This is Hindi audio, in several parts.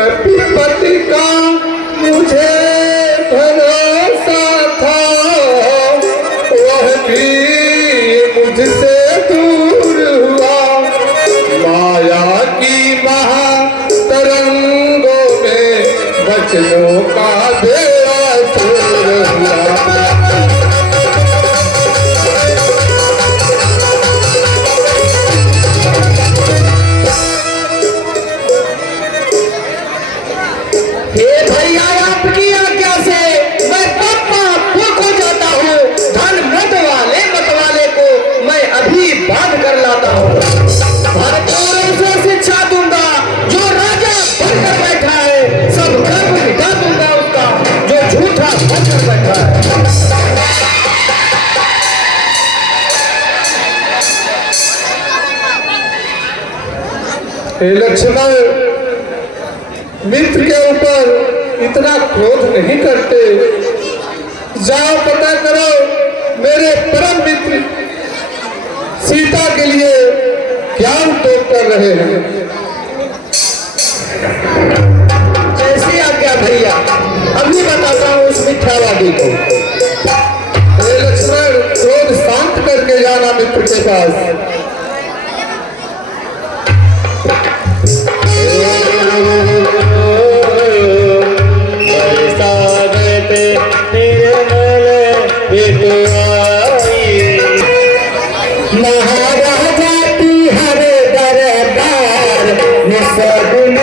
पति का मुझे भरोसा था, वह भी मुझसे दूर हुआ। माया की महातरंगों में वचनों का बेअसर हुआ। लक्ष्मण, मित्र के ऊपर इतना क्रोध नहीं करते। जाओ पता करो मेरे परम मित्र सीता के लिए क्या उद्योग कर रहे हैं। जैसी आज्ञा भैया, अभी बताता हूँ उस मिथ्यावादी को। लक्ष्मण, क्रोध शांत करके जाना मित्र के पास। महाराजा की हर दरबार में सगुन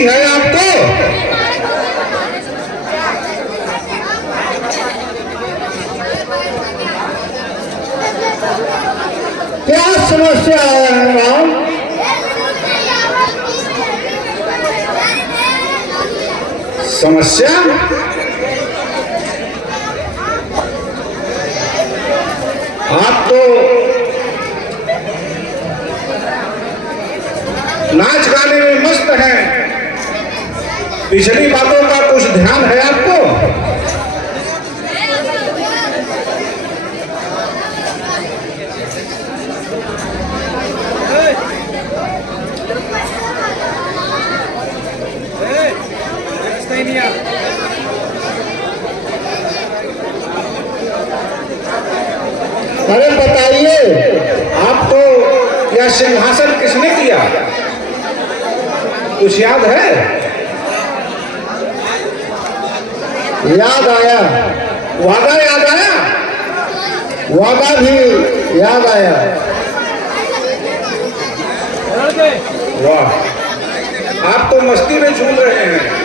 खुशी है आपको? क्या समस्या है राम? समस्या? आप तो नाच गाने में मस्त हैं, पिछली बातों का कुछ ध्यान है आपको? अरे बताइए, आपको यह सिंहासन किसने दिया? कुछ याद है? याद आया। वादा याद आया? वादा भी याद आया। वाह, आप तो मस्ती में झूम रहे हैं।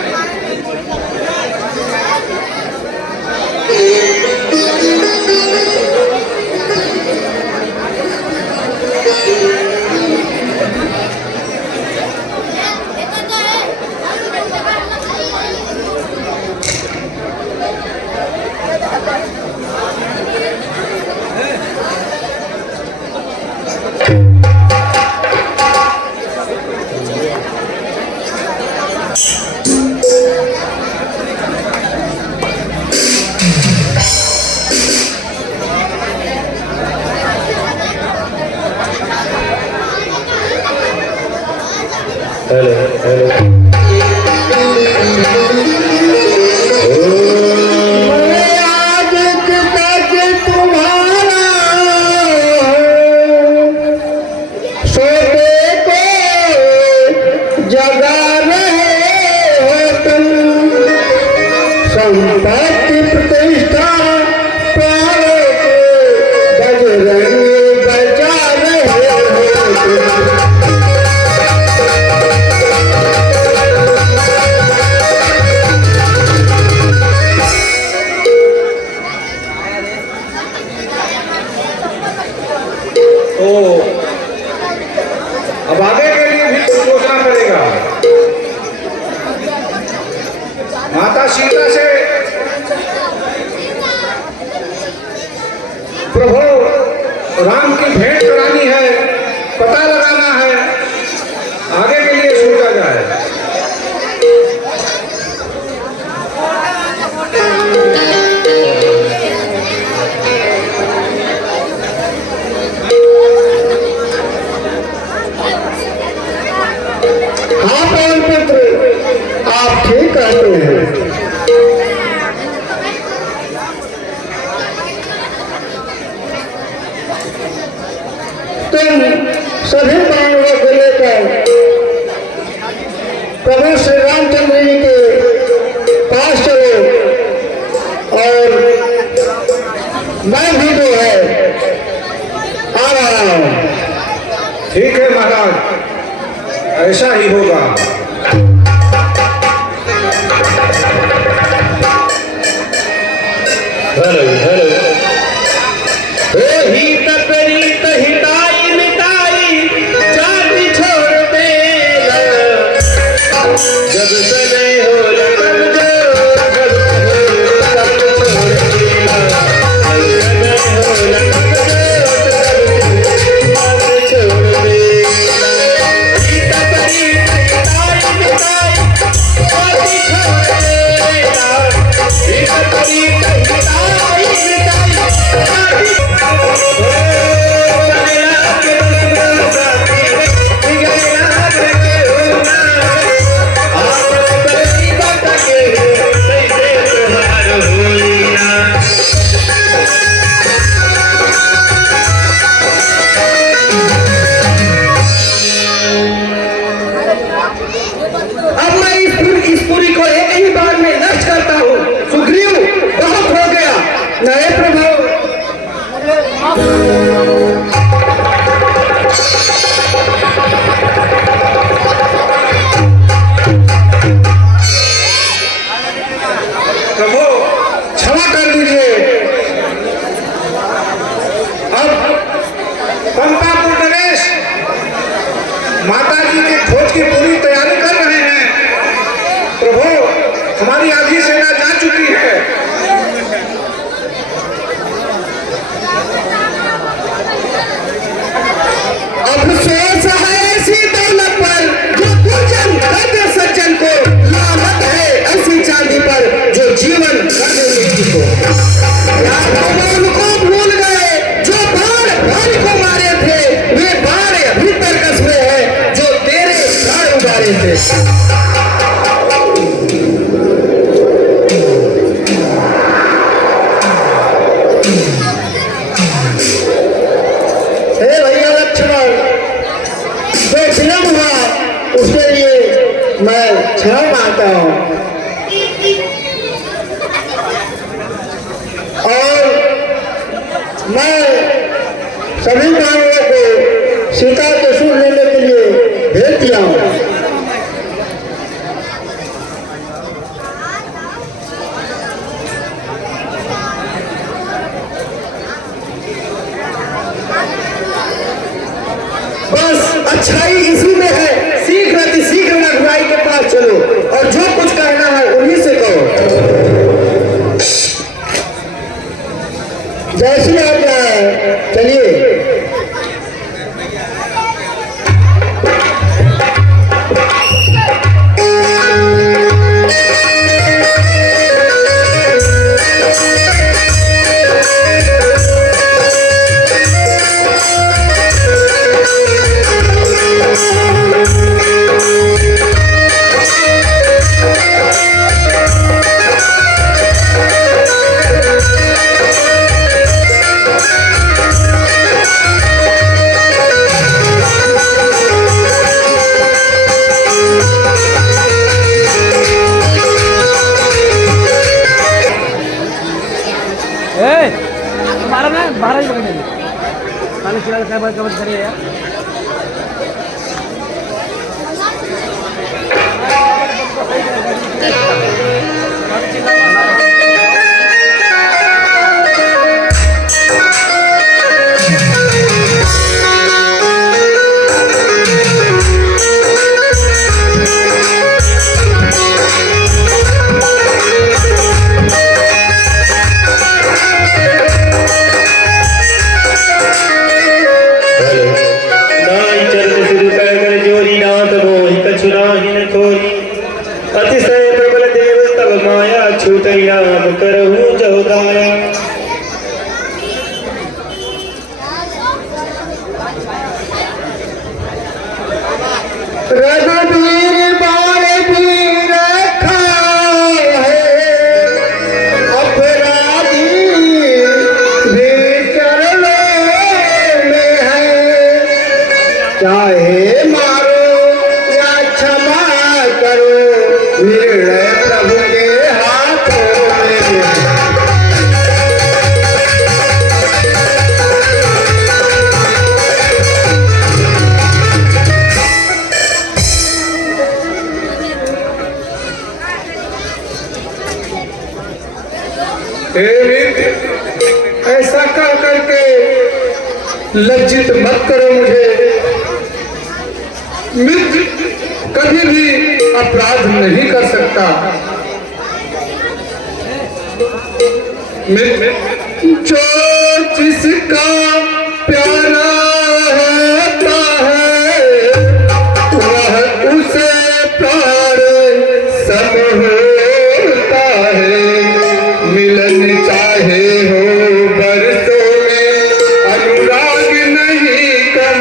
Hello hello. संपत्ति प्रतिष्ठा प्यारों को बजरंग बजा रहे हो। तो अब आगे के लिए भी कुछ सोचना पड़ेगा। माता सीता से प्रभु राम की भेंट करानी है, पता लगाना है, आगे के लिए सोचा जाए। हाँ पवन पुत्र, आप ठीक कहते हैं। तुम सभी पांडवों को लेकर प्रभु श्री रामचंद्र जी के पास चलो, और मैं भी जो है आ रहा हूँ। ठीक है महाराज, ऐसा ही होगा। Hello hello. हित प्रीत हिताई मिताई जाति छोड़ देना, जब चले हो लगन जो, जब सब छोड़ देना, चले हो लगन जो, सब छोड़ देना। हित प्रीत हिताई मिताई जाति छोड़ देना, हित प्रीत हिताई मिताई जाति अब मैं इस पूरी को एक ही बार में नष्ट करता हूँ। सुग्रीव, बहुत हो गया। नए प्रभु, हमारी आधी सेना जा चुकी है। अफसोस है ऐसी दौलत पर जो दुर्जन कर दे सज्जन को, लानत है ऐसी चांदी पर जो जीवन कर दे व्यक्ति को। या तुम उनको भूल गए जो बाण भाई को मारे थे, वे बाण अभी तक कसमे हैं जो तेरे प्राण उजारे थे। हे भैया लक्ष्मण, जो विलम्ब हुआ उसके लिए मैं क्षमा मांगता हूँ और मैं सभी मानवों को सीता के सुर लेने के लिए भेज दिया हूँ। बस अच्छाई इसी में है, शीघ्र अतिशीघ्र रघुराई के पास चलो और जो कुछ कहना है उन्हीं से कहो। जैसी आज्ञा है, चलिए। बाहर ही पकड़ेंगे पानी चिरा क्या बात कवर करिए यार। अतिशय प्रबल देव तब माया छूटई राम करहूँ जो दाया। रघुवीर बाण भी रखा है, अपराधी भी चरणों में है। चाहे मारो या क्षमा करो, निर्णय प्रभु के हाथों में। ऐसा कह करके लज्जित मत करो मुझे। मित्र कभी भी अपराध नहीं कर सकता। मित्र जो जिसका प्यारा होता है वह उसे प्राण सम होता है। मिलन चाहे हो बरसों में, अनुराग नहीं कम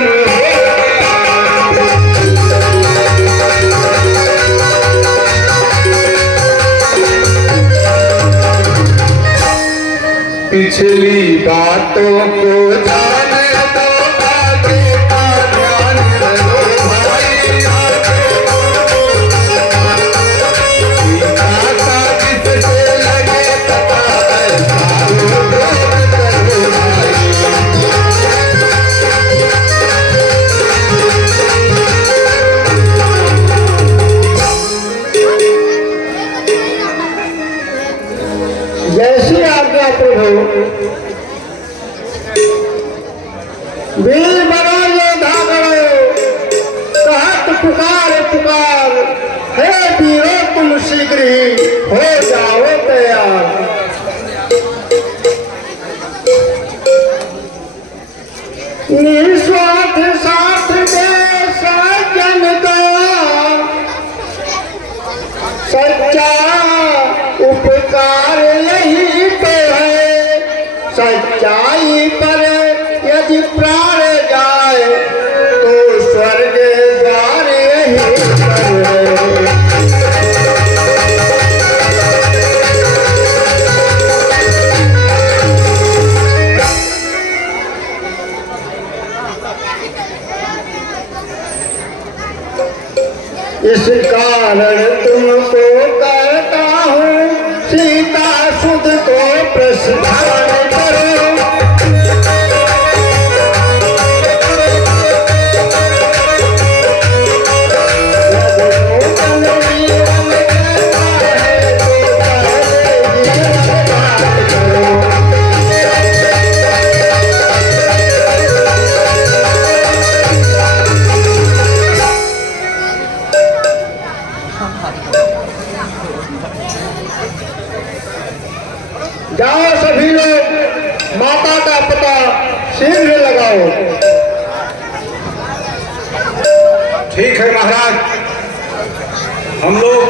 पिछली बातों को जाने दो, आगे का ध्यान रखो भाई। सीता जिससे लगे पता है, सारो दोस्त करो भाई। जैसी आज्ञा प्रभु। वीर बनो योद्धा बनो, कहत पुकार पुकार, हे वीरों तुम शीघ्र ही हो जाओ तैयार। निस्वार्थ साथ दे सज्जन का सच्चा उपकार यही तो है। सच्चाई पर यदि प्राण जाए तो स्वर्ग द्वार यही पर है। इस कारण तुमको कहता हूँ सीता सुध को प्रस्थान करो। जाओ सभी लोग माता का पता शीघ्र लगाओ। ठीक है महाराज, हम लोग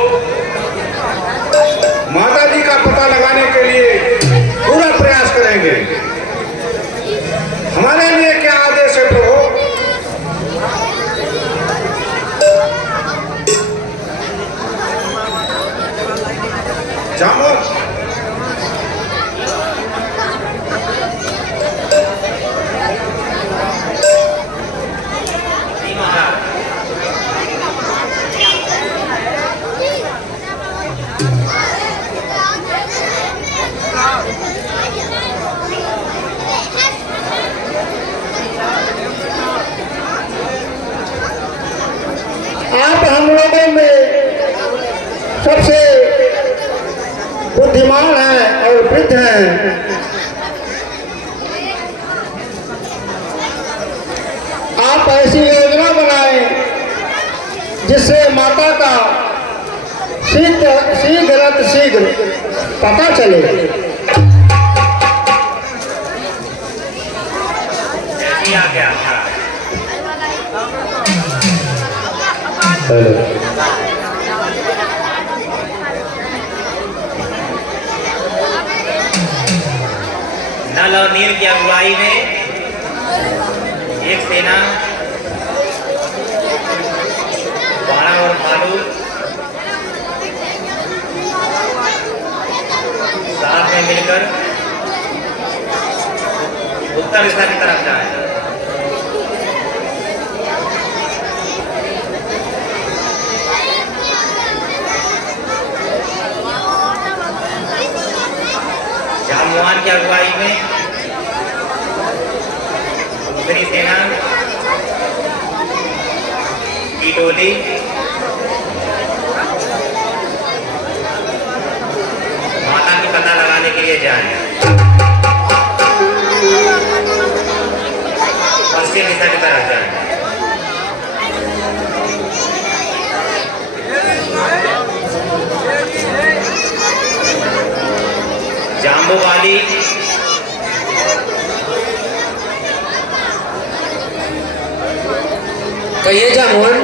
माता जी का पता लगाने के लिए पूरा प्रयास करेंगे। हमारे लिए क्या आदेश है प्रभु? जामो आप हम लोगों में सबसे बुद्धिमान हैं और वृद्ध हैं। आप ऐसी योजना बनाएं जिससे माता का शीघ्र पता चले। आ गया था। नल और नील की अगुवाई में एक सेना बाणा और भालू साथ में मिलकर उत्तर दिशा की तरफ जाए। जामवान की अगुवाई में दूसरी सेना की टोली माता की पता लगाने के लिए जाए। पश्चिम दिशा की तरफ जाए। जाम्बूवाली कहिए जामुन।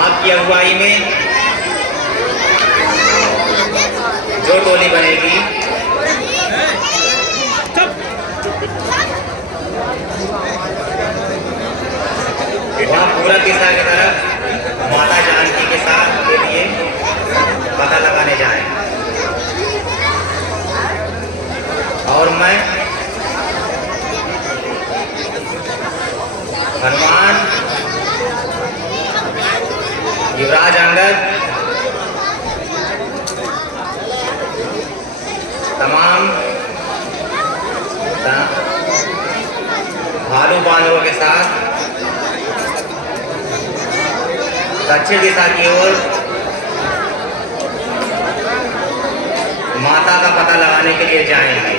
आपकी अगुवाई में जो टोली बनेगी वह पूरब दिशा की तरफ माता जानकी के साथ के लिए पता लगाने जाए। और मैं हनुमान, युवराज अंगद, तमाम भालू बानरों के साथ दक्षिण दिशा की ओर माता का पता लगाने के लिए जाएंगे।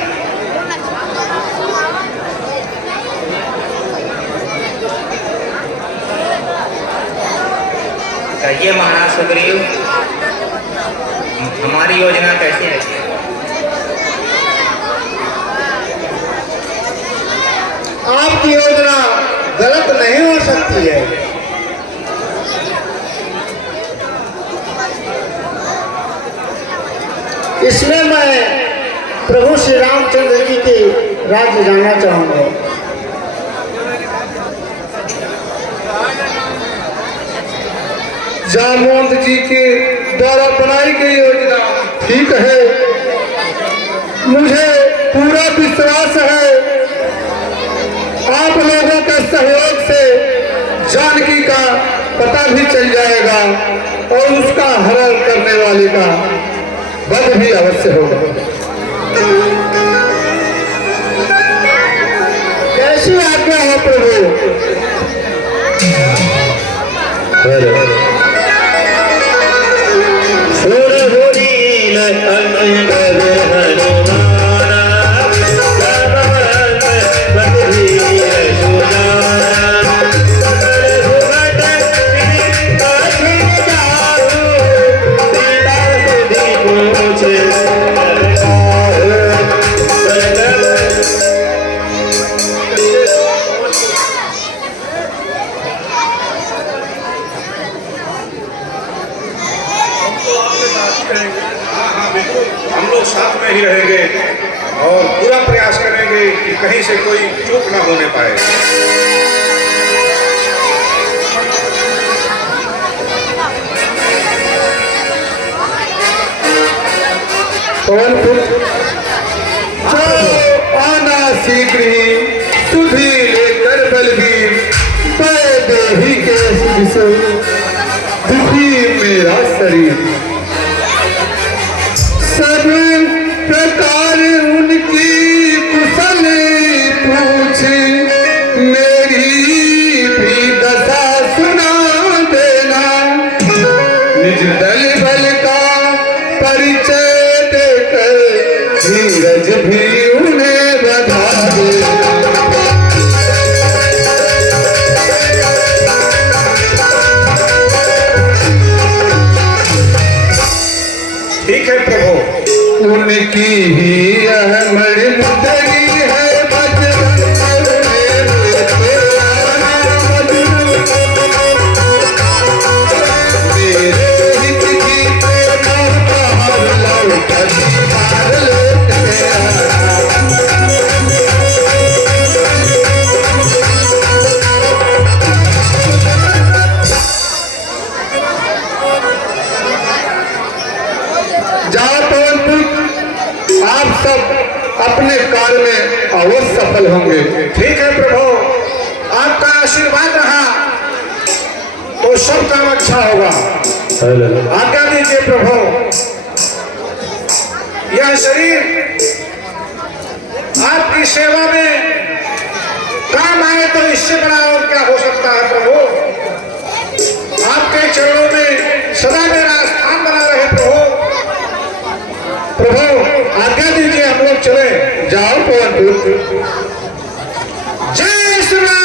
ये महाराज सुग्रीव, हमारी योजना कैसी है? आपकी योजना गलत नहीं हो सकती है। इसमें मैं प्रभु श्री रामचंद्र जी के राज्य जानना चाहूँगा। जामवंत जी के द्वारा बनाई गई योजना ठीक है। मुझे पूरा विश्वास है आप लोगों के सहयोग से जानकी का पता भी चल जाएगा और उसका हरण करने वाले का वध भी अवश्य होगा। कैसी आज्ञा है प्रभु? हाँ हाँ बिल्कुल, हम लोग साथ में ही रहेंगे और पूरा प्रयास करेंगे कि कहीं से कोई चूक ना होने पाए। आना शीघ्र ही सुधी लेकर बलवीर ही के दुखी मेरा शरीर। सब प्रकार उनकी कुशल पूछ मेरी भी दशा सुना देना। निज दल बल का परिचय देकर धीरज भी उन्हें बता दे। ठीक है प्रभु। उनकी ही यह मुदरी है आप सब अपने कार्य में अवश्य सफल होंगे। ठीक है प्रभु, आपका आशीर्वाद रहा तो सब काम अच्छा होगा। आज्ञा दीजिए प्रभु। यह शरीर आपकी सेवा में काम आए तो इससे बड़ा और क्या हो सकता है प्रभु। आपके चरणों में सदा मेरा स्थान बना रहे प्रभु। प्रभु आज्ञा दीजिए, हम लोग चले। जाओ पवन पुत्र। जय श्री राम।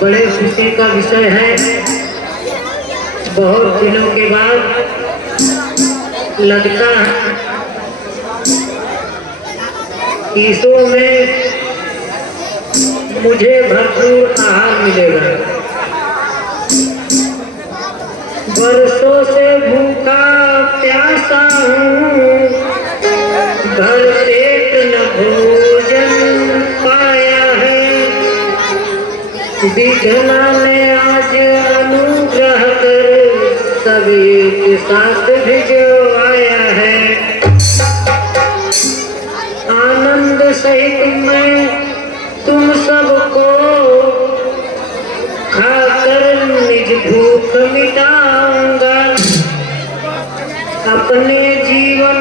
बड़े खुशी का विषय है। बहुत दिनों के बाद लगता है ईसो में मुझे भरपूर आहार मिलेगा। बरसों से भूखा प्यासा हूँ, भर पेट न भोजन पाया है। विघ्ना ने आज अनुग्रह कर सभी के साथ भिजवाया है। आनंद सहित मैं तुम सबको खाकर निज भूख मिटाऊंगा। अपने जीवन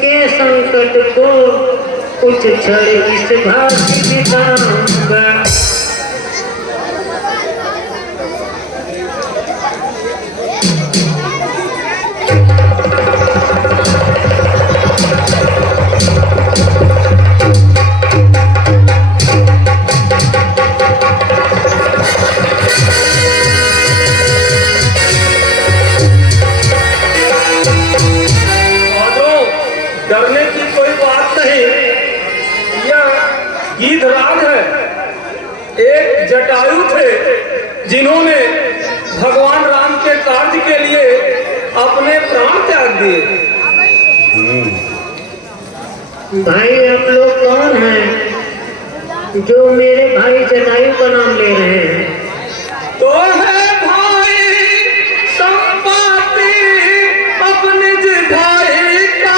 के संकट को कुछ क्षण इस भांति बिताऊंगा। डरने की कोई बात नहीं। यह गीधराज है। एक जटायु थे जिन्होंने भगवान राम के कार्य के लिए अपने प्राण त्याग दिए। भाई आप लोग कौन हैं जो मेरे भाई जटायु का नाम ले रहे हैं? तो है भाई संपाति अपने भाई का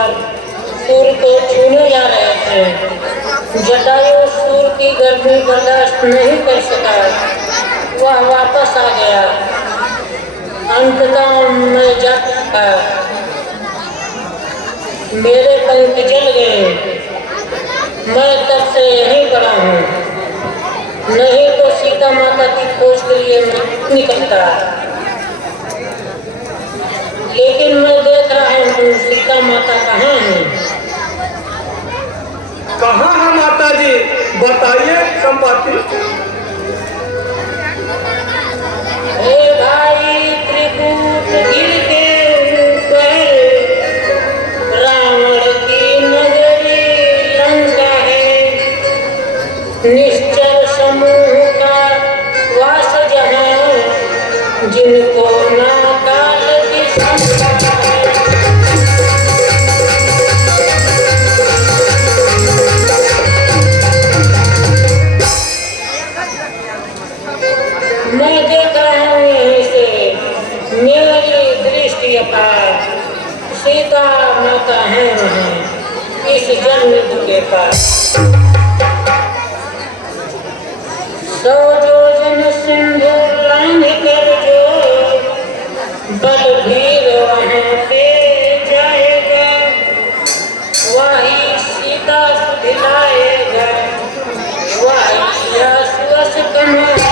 पर सूर्य को छूने जा रहे थे। जटायु सूर्य की गर्मी बर्दाश्त नहीं कर सका, वह वापस आ गया। अंततः मैं जा चुका, मेरे पंख जल गए। मैं तब से यहीं पड़ा हूँ, नहीं तो सीता माता की खोज के लिए मैं निकलता। लेकिन मैं देख रहा हूँ सीता माता कहाँ है। कहाँ है माता जी, बताइए संपाति। हे भाई, त्रिकूट गिर के ऊपर रावण की नगरी लंका है। निश्चर समूह का वास जहाँ, जिनको ना काल की शंका है। मैं देख रहा हूँ यहीं से, मेरी दृष्टि अपार। सीता माता है वहाँ इस जन्म के पास। सौ योजन सिंधु लांघ कर जो बलबीर वहाँ पे जाएगा, वही सीता दिलाएगा, वही यश कमाएगा।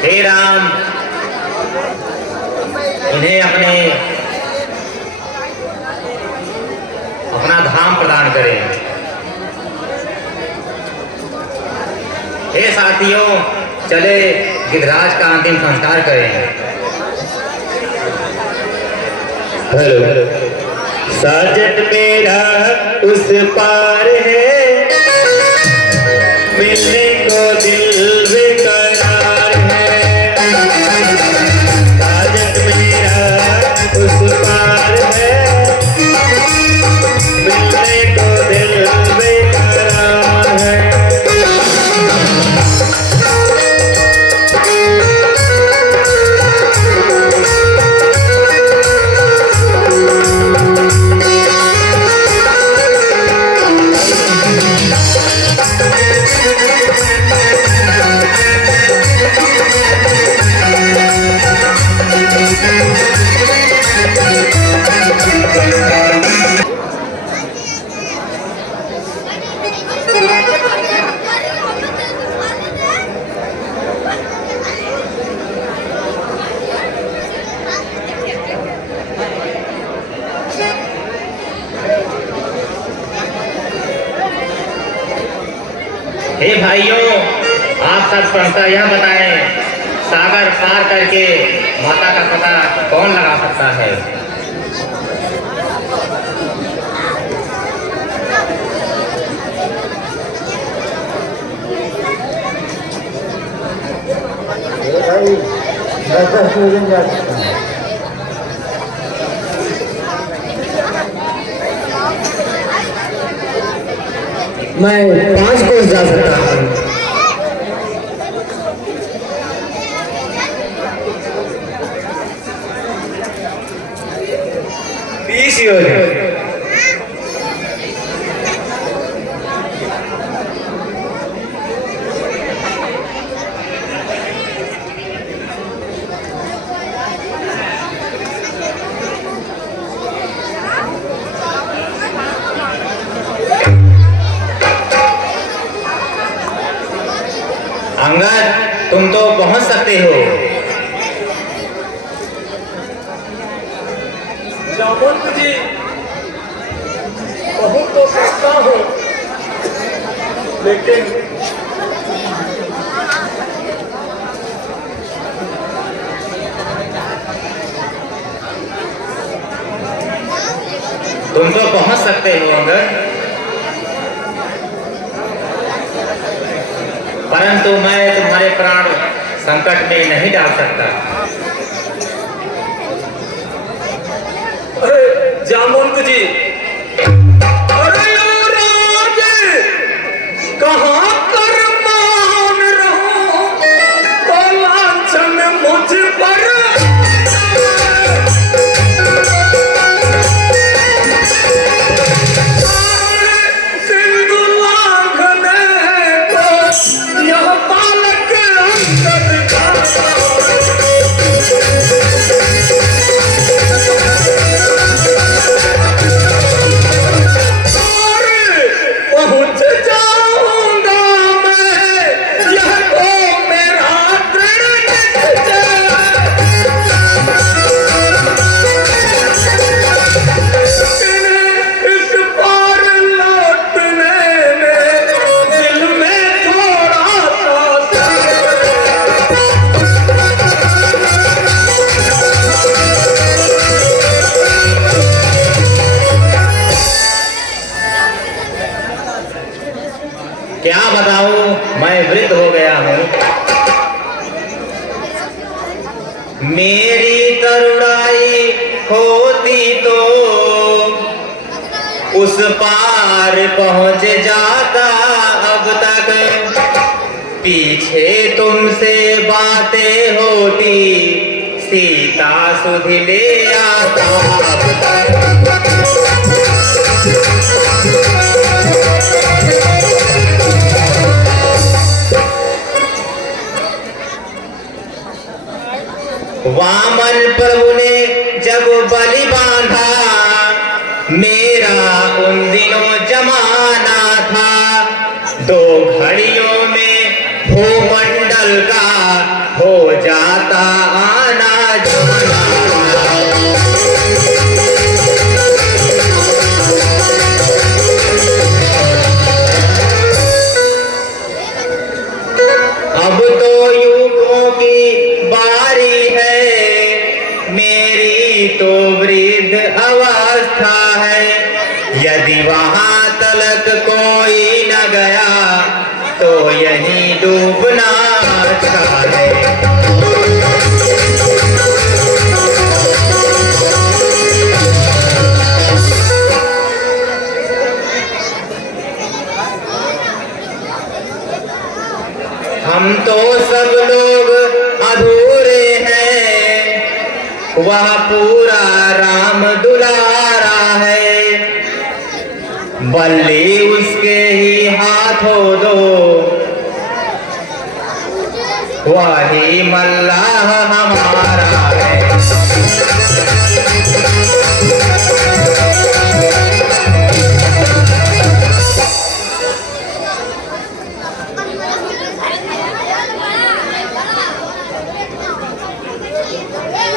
हे राम, इन्हें अपना धाम प्रदान करें। हे साथियों, चले गिद्धराज का अंतिम संस्कार करें। साजन मेरा उस पार है, मिलने को दिल बेकरार है। साजन मेरा उस पार है, मिलने को दिल बेकरार है। हे भाइयों, आप सब संस्था यह बताएं, सागर पार करके माता का पता कौन लगा सकता है? भाई 10 मिनट जा सकता है। मैं 5 कोस जा सकता हूँ। 20 योजन। अंगद, तुम तो पहुंच सकते हो। जामवंत जी, बहुत तो सकता हूँ, लेकिन तुम तो पहुंच सकते हो अंगद। परंतु मैं तुम्हारे प्राण संकट में नहीं डाल सकता। अरे जामुन जी, अरे राज कहाँ कर मान रहूं, तो लांछन मुझ पर सिंधु लांघने को यह बालक अंगद का पहुंच जाऊंगा मैं, यह तो मेरा दृढ़ निश्चय। इस पार लौटने में दिल में थोड़ा सा क्या बताऊं, मैं वृद्ध हो गया हूँ। मेरी तरुणाई होती तो उस पार पहुंच जाता अब तक। पीछे तुमसे बातें होती, सीता सुध ले आता अब तक। वामन प्रभु ने जब बलि बांधा, मेरा उन दिनों जमाना था। 2 घड़ियों में भूमंडल का हो जाता आना जाना। अब तो युगों की बारी है, मेरी तो वृद्ध अवस्था है। यदि वहां तलक कोई न गया, तो यहीं डूबना अच्छा है। हम तो सब लोग अधूरे हैं, वह पूरा राम दुलारा है। बल्ली उसके ही हाथों दो, वही मल्लाह हमारा है।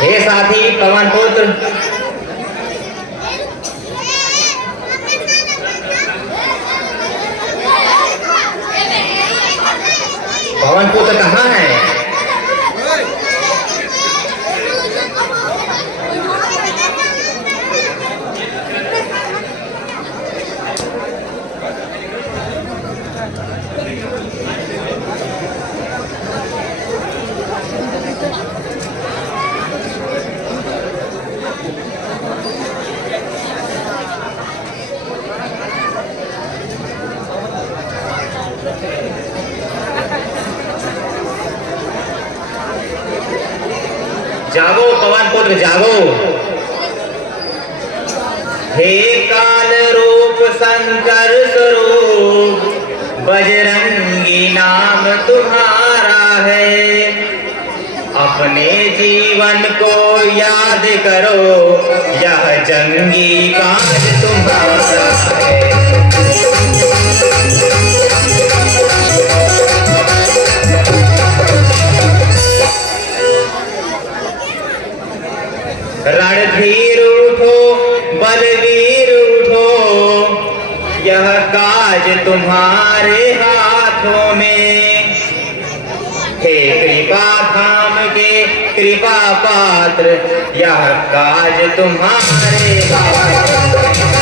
हे साथी पवन पुत्र, पवन पुत्र कहाँ है? जागो पवन पुत्र जागो। हे काल रूप शंकर स्वरूप, बजरंगी नाम तुम्हारा है। अपने जीवन को याद करो, यह जंगी काज तुम्हारा है। रणधीर उठो, बलवीर उठो, यह काज तुम्हारे हाथों में। हे कृपा धाम के कृपा पात्र, यह काज तुम्हारे हाथों में।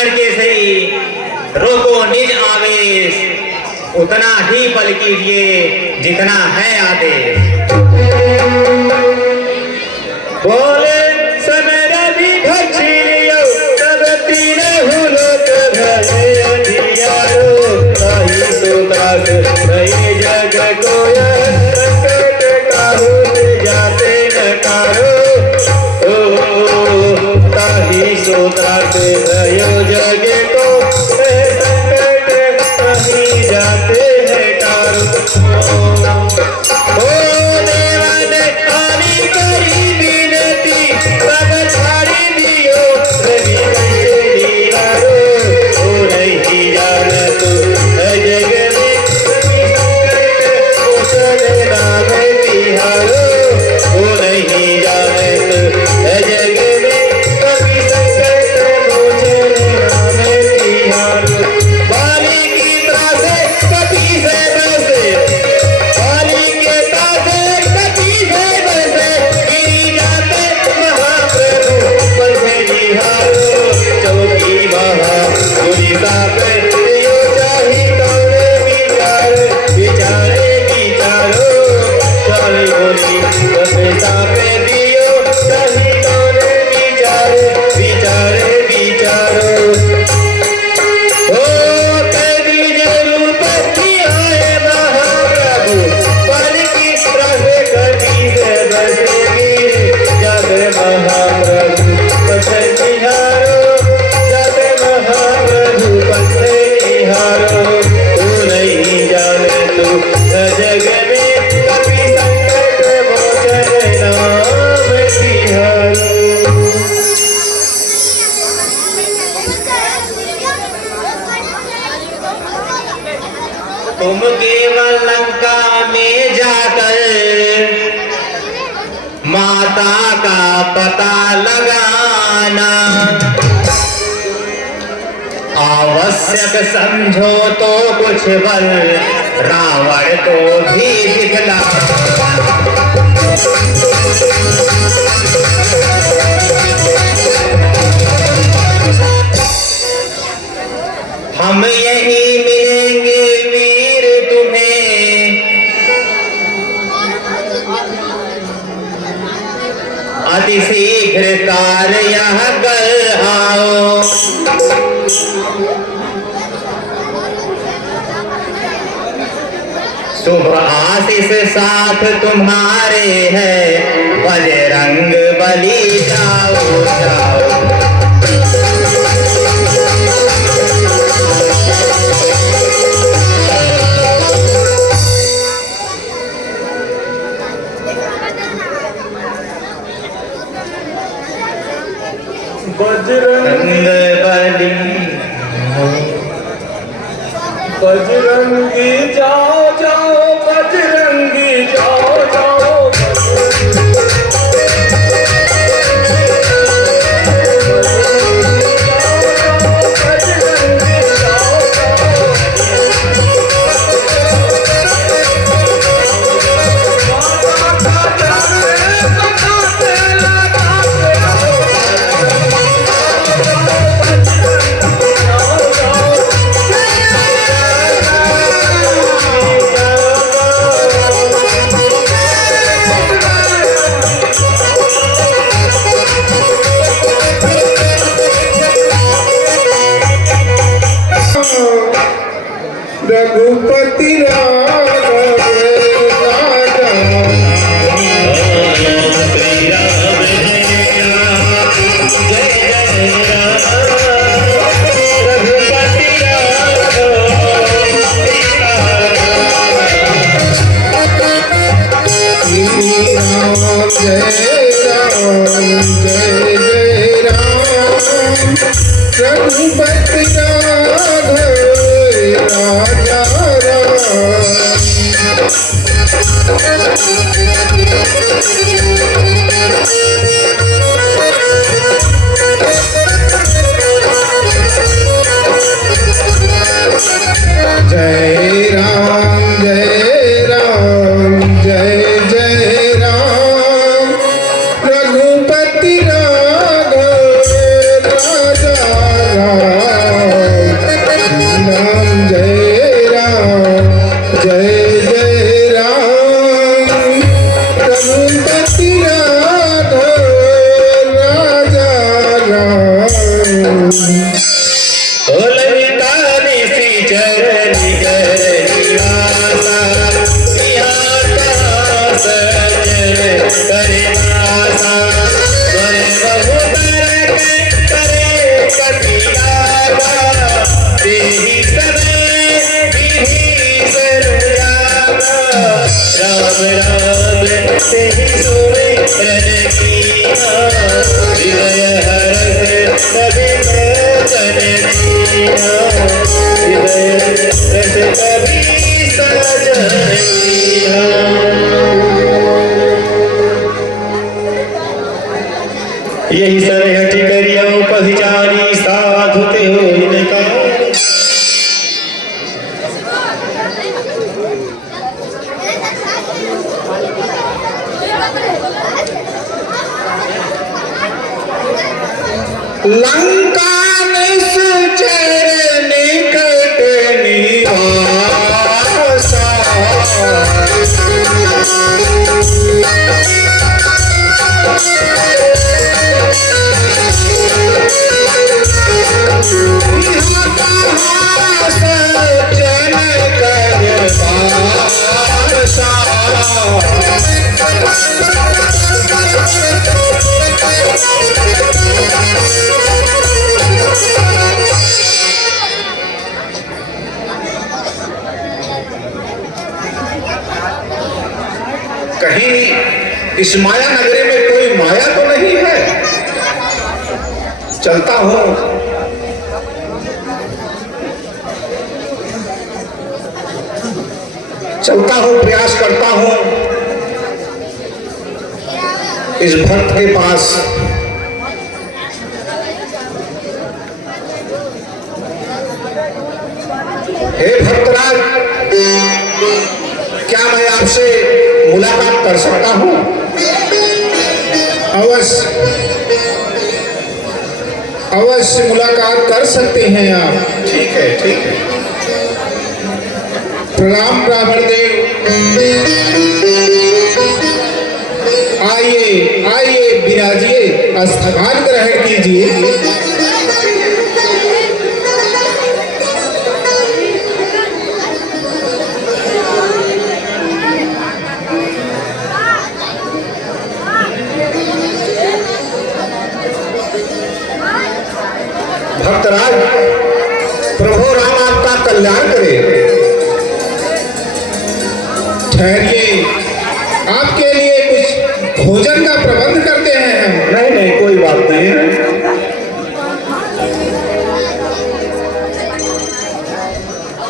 करके सही, रोको निज आवेश, उतना ही बल कीजिए जितना है आदेश। बोले समय भी भछिलियो तब तीन हुलो कभे अधियारो, ताही तो ताक नई जग को संकट काहू जाते न कारो, ताही सो ताक नयो जग को संकट कहीं जाते हैं कारो। ओ देवन आनी करी बिनती पग छाड़ी दियो, रवि कैसे दीवारो, ओ नहीं जान तू जग में संकट मोचन नाम तिहारो, ओ नहीं जान तू जग में कभी संकट मोचन नाम तिहारो। बाली की त्रासे कभी से बसे, बाली के तासे कभी से बसे, गिरी जाते महाप्रभु पंथे निहारो, चौकी महा गुरिसा पे यो चाही तौरे विचार, विचारे विचारो, चाली बोली पंथा पे दियो चाही तौरे विचारे, विचारे विचारो। ओ कभी रूप की आए महाप्रभु, पल की रहे कभी से बसेगी, जब महाप्रभु पंथे निहारो, जब महाप्रभु पंथे निहारो, तू नहीं जाने तू जग में कभी संकट मोचन नाम तिहारो। तुम केवल लंका में जाकर माता का पता लगाना, आवश्यक समझो तो कुछ बल रावण को भी दिखला। हम यही मिलेंगे वीर तुम्हें, अति शीघ्र कार्य यह कर आओ। शुभ आशीष साथ तुम्हारे है, बजरंग बली जाओ जाओ। बजरंग बली बजरंगी जाओ जाओ, बजरंगी जाओ जाओ, बजरंगी जाओ जाओ, रघुपति राघव राजा रघुपति राघव राजा जय राम जय राम जय जय राम रघुपति राघव राजा राम राम राम तेहि सुमिरन कीना हृदय हरष कभी मोचन दीना हृदय रस कभी सजन दीना। यही सरहटी करियो पहचानी साधु ते होइने का लंका निश्चर निकट निवासा सज्जन कर पासा कहीं इस माया नगरी में कोई माया तो नहीं है। चलता हूं प्रयास करता हूं इस भक्त के पास। हे भक्तराज, क्या मैं आपसे मुलाकात कर सकता हूं? अवश्य मुलाकात कर सकते हैं आप। ठीक है, ठीक है। प्रणाम ब्राह्मण देव। आइए आइए, विराजिए, स्थान ग्रहण कीजिए। भक्तराज, प्रभु राम आपका कल्याण करे। ठहरिए, आपके लिए कुछ भोजन का प्रबंध करते हैं हम। नहीं नहीं, कोई बात नहीं है।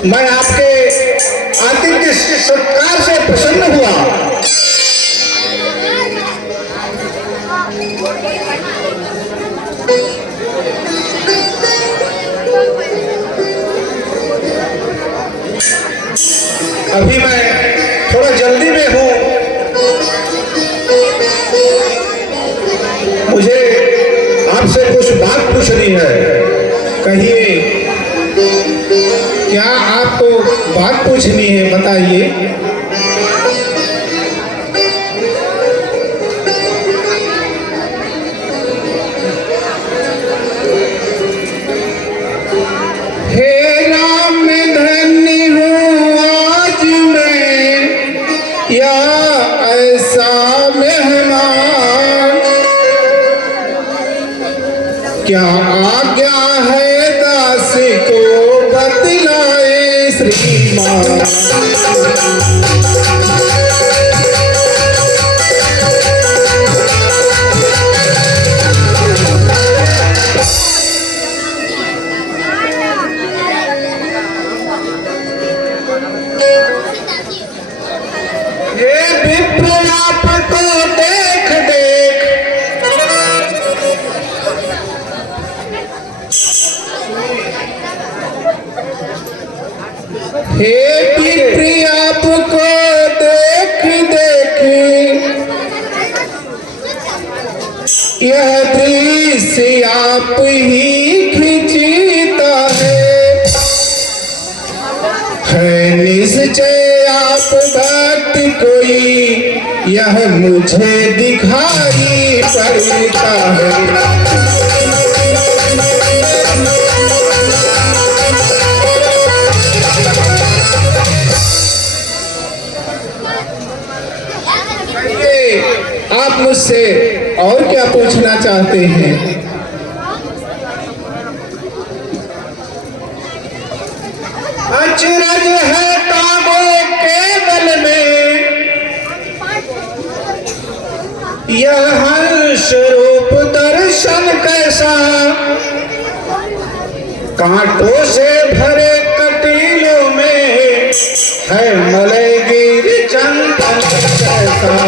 मैं आपके आतिथ्य सत्कार से प्रसन्न हुआ। अभी मैं थोड़ा जल्दी में हूं, मुझे आपसे कुछ बात पूछनी है। कहिए, क्या आपको बात पूछनी है? बताइए। हे राम, मैं धन्य हूँ आज मैं या ऐसा मेहमान। क्या आज्ञा है दास को बतलाए श्रीमान। हे विप्र, आपको देख देख हे विप्र, आपको देख देख यह दृश्य आप ही खिंचता है निश्चय आप भक्त कोई यह मुझे दिखाई पड़ता है। आप मुझसे और क्या पूछना चाहते हैं? अचरज है ताबों के बल में यह हंस रूप दर्शन कैसा, कांटों से भरे कटीलों में है मलयगिरी चंदन कैसा।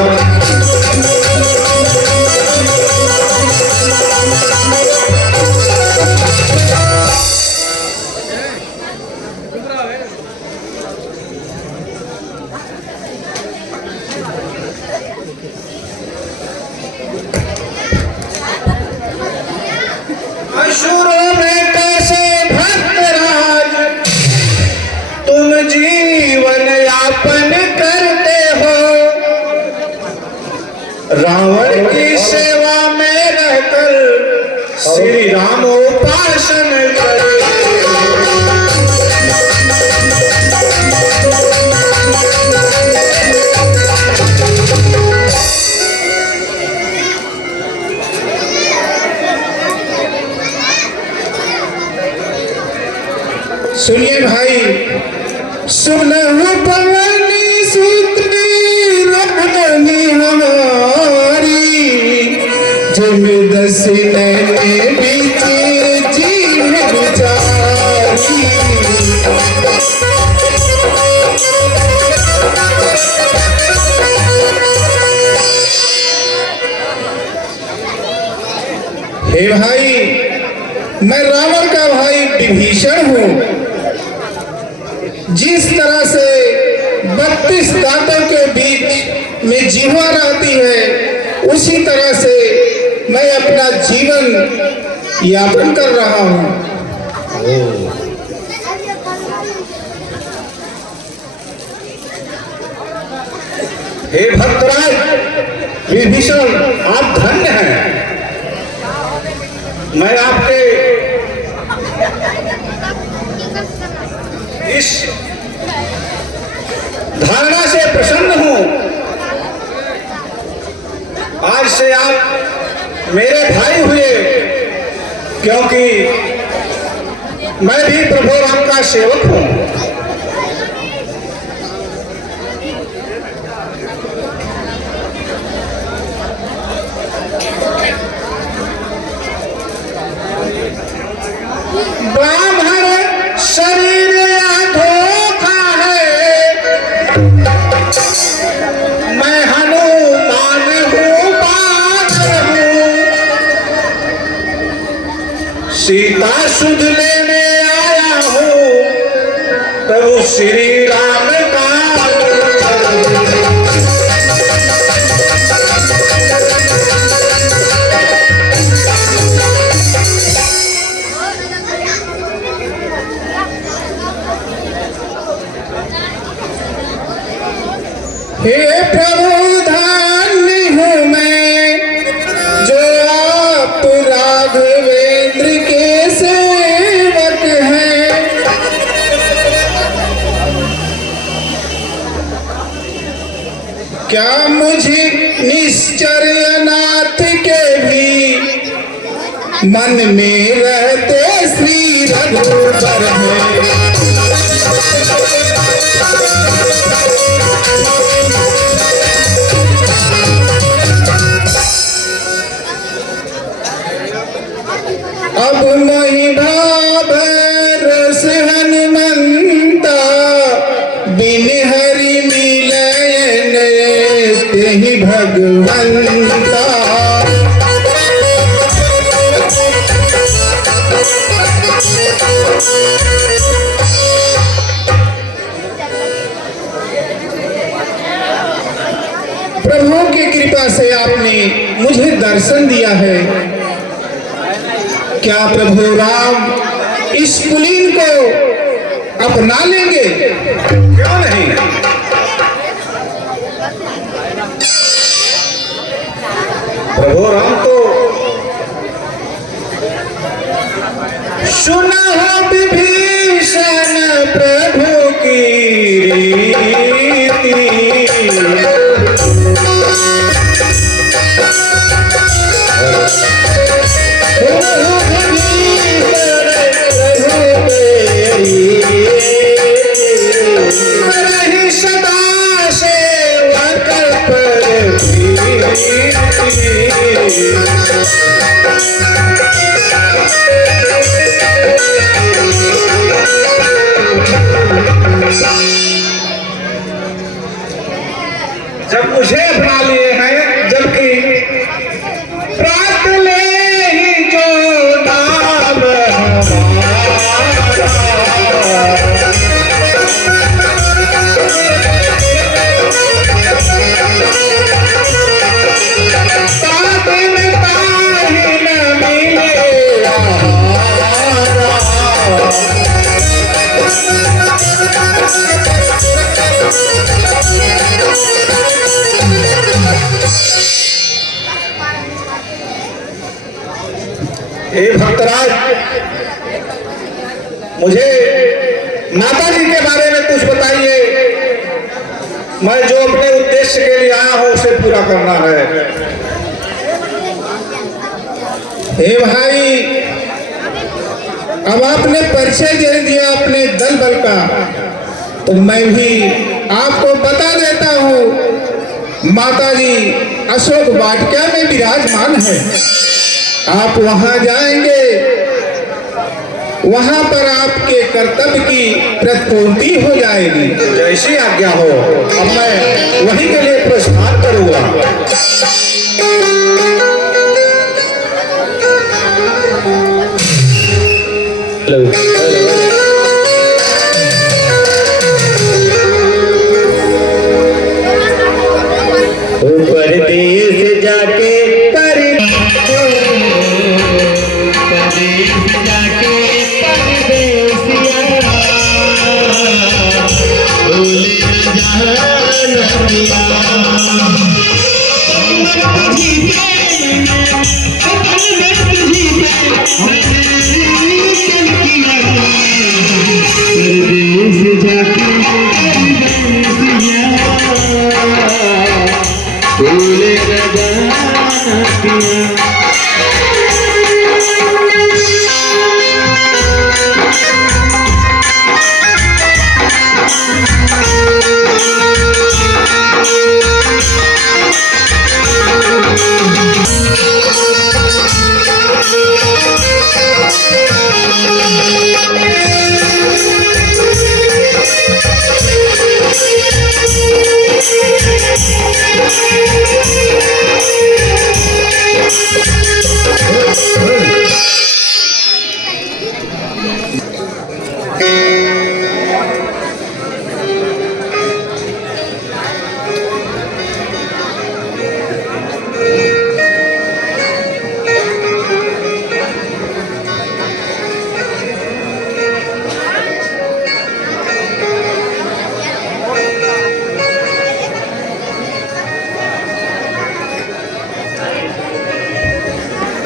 असुरों में कैसे भक्तराज तुम जीवन यापन करते हो, रावण की सेवा में रहकर श्री राम उपासन करते सुनिए भाई, सुनहु पवनी सूत्री रखनी हमारी, जिम दस नैने बीच जीव विचारी। हे भाई, मैं रावण का भाई विभीषण हूँ। जिस तरह से 32 दांतों के बीच में जीवा रहती है, उसी तरह से मैं अपना जीवन यापन कर रहा हूँ। हे भक्तराज विभीषण, आप धन्य हैं। मैं आपके इस धारणा से प्रसन्न हूं। आज से आप मेरे भाई हुए, क्योंकि मैं भी प्रभु राम का सेवक हूं। ब्राह्मण शरीर या धोखा है, मैं हनुमान हूँ बानर हूँ। सीता सुध लेने आया हूँ, प्रभु श्री राम का। हे प्रभु धन्य हूँ मैं, जो आप राघवेंद्र के सेवक हैं। क्या मुझे निश्चर अनाथ के भी मन में रहते श्री रघुवर हैं। अब महिमा भरस हनुमंता, बिन हरि मिलन तेहि भगवंता। प्रभु की कृपा से आपने मुझे दर्शन दिया है। क्या प्रभु राम इस कुलीन को अपना लेंगे? क्यों नहीं? प्रभु राम तो सुना हो विभीषण प्रभु की रीति, सदा सेवक पर जब मुझे अपना लिए हैं, जबकि प्रात ले ही जो नाम हे भक्तराज, मुझे माता जी के बारे में कुछ बताइए। मैं जो अपने उद्देश्य के लिए आया हूं उसे पूरा करना है। हे भाई, अब आपने परिचय दे दिया अपने दल बल का, तो मैं भी आपको बता देता हूँ। माता जी अशोक वाटिका में विराजमान है। आप वहां जाएंगे, वहां पर आपके कर्तव्य की प्रतिपूर्ति हो जाएगी। जैसी आज्ञा हो, अब मैं वहीं के लिए प्रस्थान करूंगा। परदेस जाके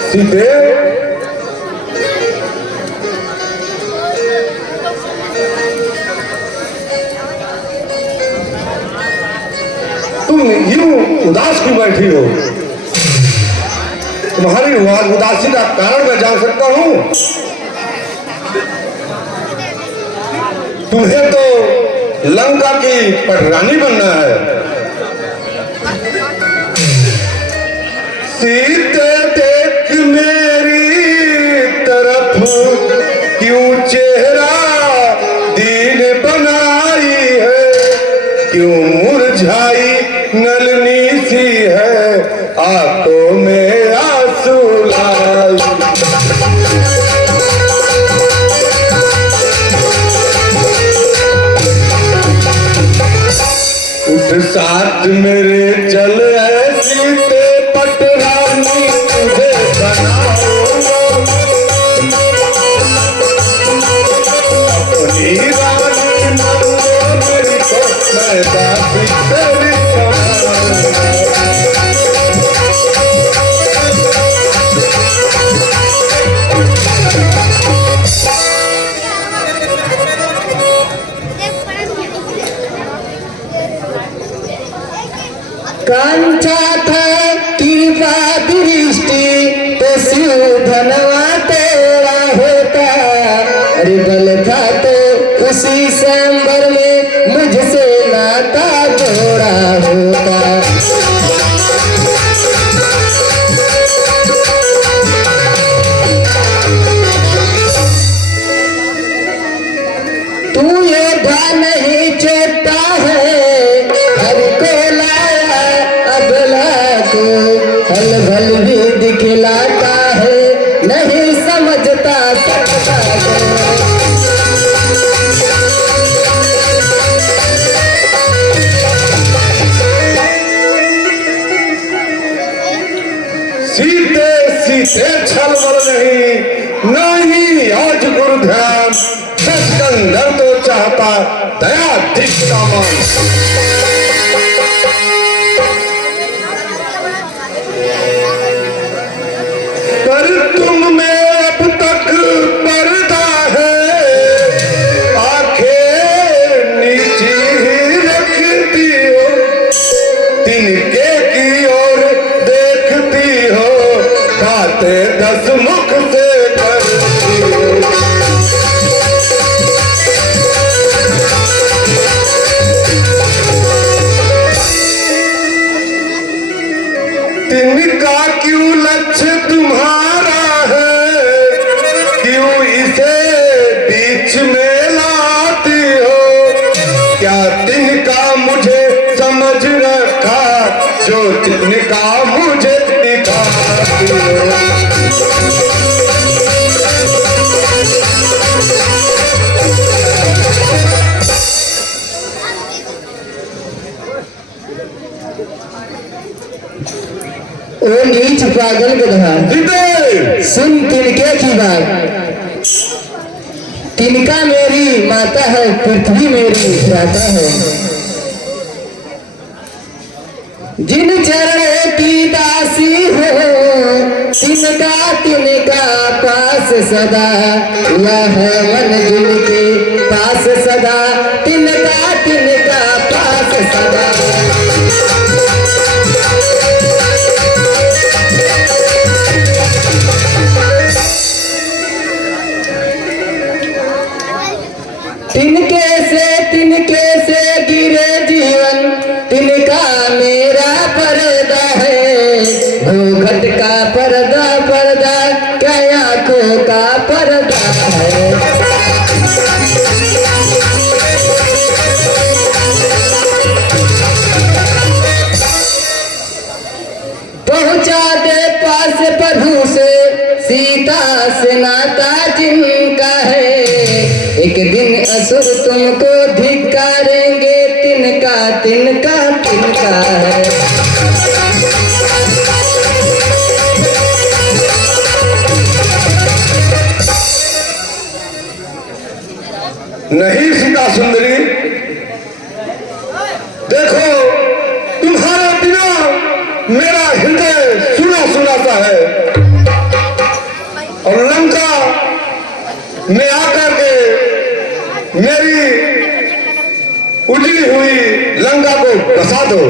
सीते, तुम यूं उदास क्यों बैठी हो? तुम्हारी उदासी का कारण मैं जान सकता हूं? तुम्हें तो लंका की पटरानी बनना है। सीते देख मेरी तरफ क्यों चेहरा दीन बनाई है, क्यों मुरझाई नलनी सी है, आंखों में आंसू लाई। उठ साथ मेरे चल है सीते पटरानी, तुझे बनाऊंगा अपनी रानी, मांगो मेरी को मैं दासी तेरी बनाऊंगा। कंठा था से छलबल नहीं, नहीं आज गुरु ध्यान, सिकंदर तो चाहता दया धिक का मान। पर तुम में अब तक पर्दा है, आंखें नीची ही रखती हो, तिनके की ओर देखती हो, बातें 10 मुख से करती हो। तिनका क्यों लक्ष्य तुम्हारा है, क्यों इसे बीच में लाती हो, क्या तिनका मुझे समझ रखा जो तिनका मुझे दिखाती हो। ओ नीच पागल गधा, जिते सुन तिनके की बात। तिनका मेरी माता है, पृथ्वी मेरी भ्राता है। जिन चरण की दासी हो, तिनका तिनका पास सदा, यह मन जिनके पास सदा, तिनका तिनका पास सदा। तिनके से गिरे जीवन, तिनका मेरा पर्दा है, घूंघट का पर्दा पर्दा, क्या आंखों का पर्दा है। पहुंचा दे पास प्रभु से, सीता से नाता जिनका है, एक दिन असुर तुमको धिक्कारेंगे, तिनका तिनका तिनका है। नहीं सीता सुंदरी, देखो तुम्हारे बिना मेरा हृदय सुना सुना सा है, और लंका में आकर के मेरी उजली हुई लंका को बसा दो।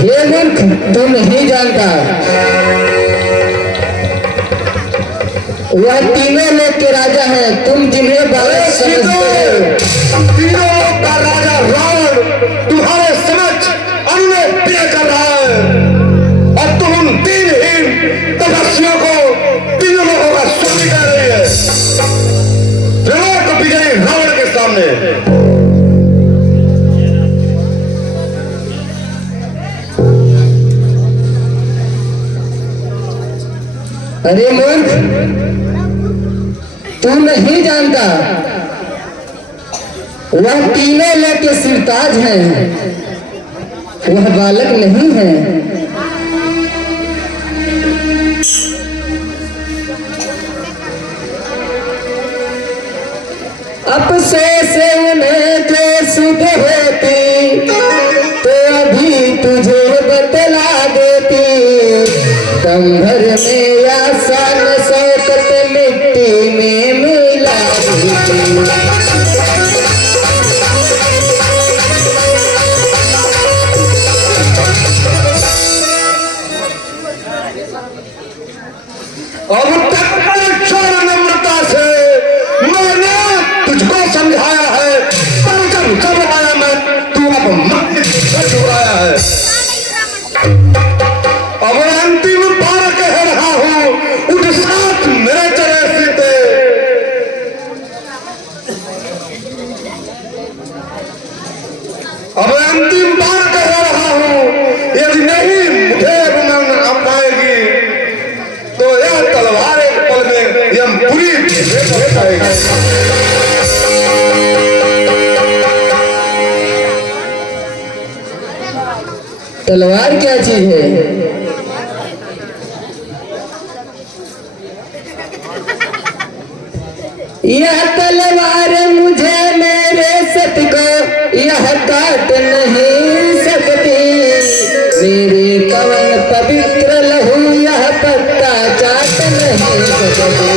ये मूर्ख, तू नहीं जानता, वह तीनों लोग के राजा हैं, तुम जिन्हें बालक समझते हो। तीनों लोग का राजा रावण तुम्हारे समझ अन्य प्रिय कर रहा है, और तुम उन दीनहीन तपस्वियों को तीनों लोगों का स्वामी कर रही है। त्रिलोक विजयी रावण के सामने अरे मूर्ख, तू नहीं जानता, वह तीनों लोग के सिरताज हैं, वह बालक नहीं है। अफसोस उन्हें जो सुध होती, तो अभी तुझे बतला देती, कंभर में या सन शौकत मिट्टी में मिला देती। अब तक क्षण नम्रता से मैंने तुझको समझाया है, पर जब आया मैं तू अब मत घबराया है। अब अंतिम बार कह रहा हूं, उठ साथ मेरे चले सीते। अब अंतिम बार कह रहा हूं, यदि नहीं मुझे मन आ पाएगी तो यह तलवार एक पल में यमपुरी भेज जाएगी। तलवार क्या चीज है? यह तलवार मुझे मेरे सत को यह काट नहीं सकती, मेरे कवन पवित्र लहू यह पत्ता चाट नहीं सकती।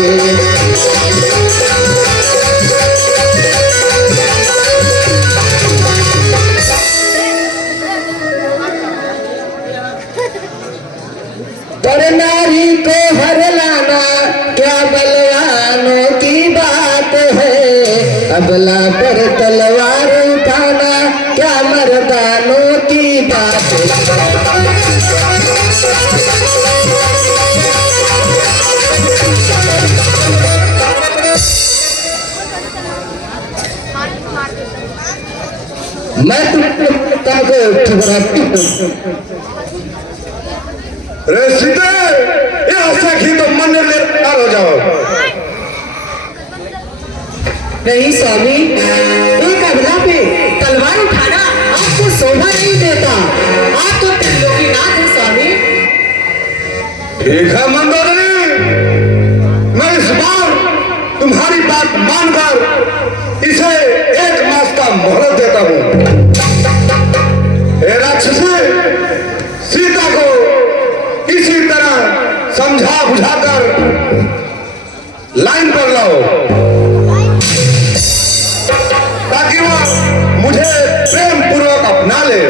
पर नारी को हर लाना क्या बलवानों की बात है, अबला पर तलवार उठाना क्या मर्दानों की बात है। मैं तुमको ठुकराती हूँ। रे सीते, यहाँ से ही तो मंदिर ले पार हो जाओ। नहीं स्वामी, एक अबला पे तलवार उठाना आपको शोभा नहीं देता, आप तो त्रिलोकीनाथ हैं स्वामी। ठीक है मंदोदरी, मैं इस बार तुम्हारी बात मानकर इसे 1 मास का मोहलत देता हूँ। हे राक्षसी, सीता को इसी तरह समझा बुझाकर लाइन पर लाओ, ताकि वो मुझे प्रेम पूर्वक अपना ले।